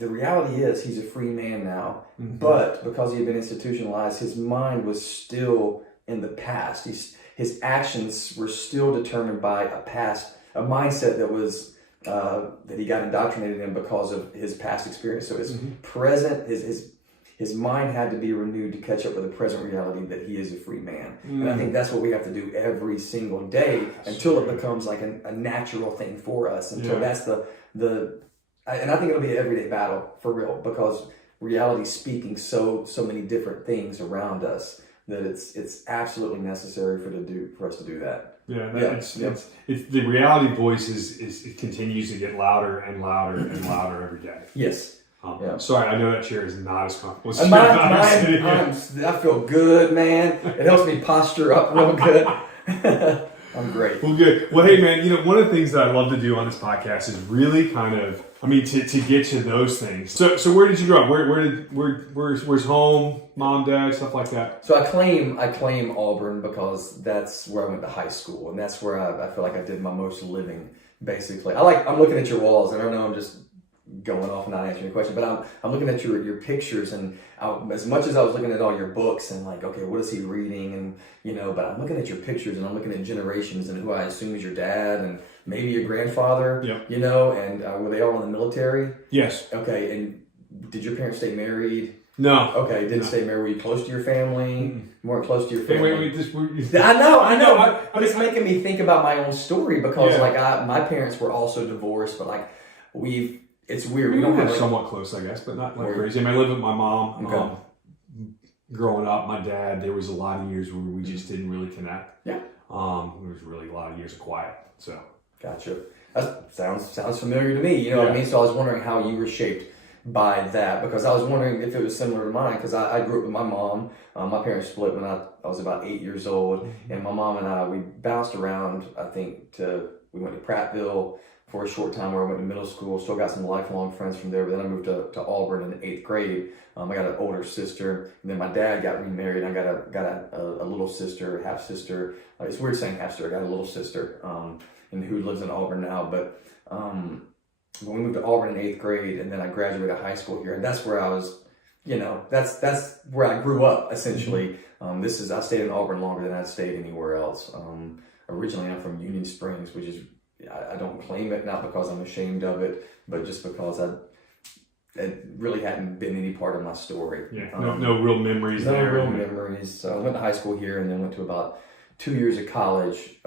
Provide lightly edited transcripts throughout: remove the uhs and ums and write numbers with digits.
the reality is he's a free man now, but because he had been institutionalized, his mind was still in the past. His actions were still determined by a mindset that was that he got indoctrinated in because of his past experience. So his present, his mind had to be renewed to catch up with the present reality that he is a free man. And I think that's what we have to do every single day until it becomes like a natural thing for us. Until that's and I think it'll be an everyday battle for real, because reality's speaking so many different things around us that it's absolutely necessary for us to do that. It's the reality voice it continues to get louder and louder and louder every day. Yes. Sorry, I know that chair is not as comfortable as I feel good, man. It helps me posture up real good. I'm great. Well, good. Well, hey, man, one of the things that I love to do on this podcast is really kind of, to get to those things. So where did you grow up? Where's home, mom, dad, stuff like that? So I claim Auburn because that's where I went to high school, and that's where I feel like I did my most living, basically. I'm looking at your walls, and I know I'm just going off and not answering your question, but I'm looking at your pictures, and as much as I was looking at all your books and like, okay, what is he reading, and but I'm looking at your pictures and I'm looking at generations and who I assume is your dad and maybe your grandfather, and were they all in the military? Yes. Okay, and did your parents stay married? No. Okay, didn't stay married. Were you close to your family? More close to your family? I know. It's making me think about my own story because my parents were also divorced, but it's weird. We don't have somewhat close, I guess, but not like crazy. I live with my mom. Okay. Growing up, my dad, there was a lot of years where we just didn't really connect. Yeah. There was really a lot of years of quiet. So. Gotcha. That sounds familiar to me. You know what I mean? So I was wondering how you were shaped by that, because I was wondering if it was similar to mine, because I grew up with my mom. My parents split when I was about 8 years old, and my mom and I, we bounced around, I think, we went to Prattville for a short time where I went to middle school. Still got some lifelong friends from there, but then I moved to Auburn in the 8th grade. I got an older sister, and then my dad got remarried. I got a little sister, half sister. It's weird saying half sister. I got a little sister, and who lives in Auburn now. But when we moved to Auburn in 8th grade, and then I graduated high school here, and that's where I was. That's where I grew up essentially. I stayed in Auburn longer than I'd stayed anywhere else. Originally, I'm from Union Springs, which is. I don't claim it, not because I'm ashamed of it, but just because it really hadn't been any part of my story. Yeah, no real memories no there. No real memories. So I went to high school here and then went to about 2 years of college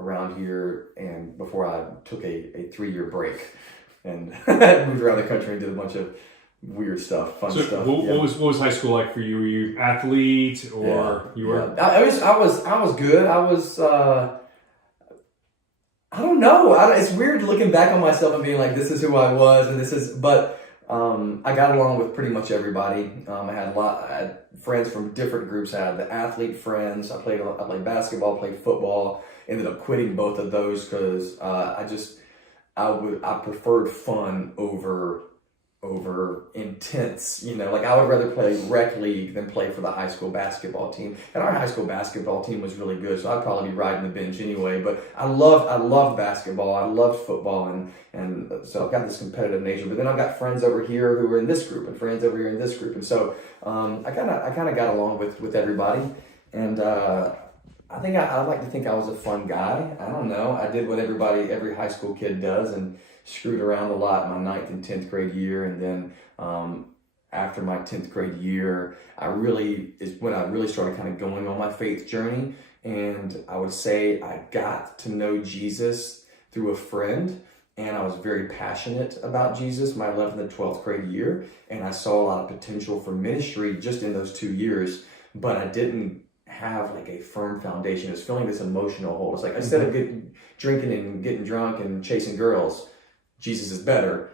around here, and before I took a 3-year break and moved around the country and did a bunch of weird stuff, fun stuff. What was high school like for you? Were you athlete or you were? I was good. I was. I don't know. It's weird looking back on myself and being like, this is who I was, and but I got along with pretty much everybody. I had friends from different groups. I had the athlete friends. I played basketball, played football. Ended up quitting both of those because I preferred fun over intense, I would rather play rec league than play for the high school basketball team. And our high school basketball team was really good, so I'd probably be riding the bench anyway. But I loved basketball, I loved football, and so I've got this competitive nature. But then I've got friends over here who are in this group and friends over here in this group, and so I kind of got along with everybody. And I think I like to think I was a fun guy. I don't know. I did what every high school kid does, and screwed around a lot my 9th and 10th grade year. And then after my 10th grade year, is when I really started kind of going on my faith journey. And I would say I got to know Jesus through a friend, and I was very passionate about Jesus my 11th and 12th grade year. And I saw a lot of potential for ministry just in those 2 years, but I didn't have like a firm foundation. It was feeling this emotional hole. It's like, instead of drinking and getting drunk and chasing girls, Jesus is better.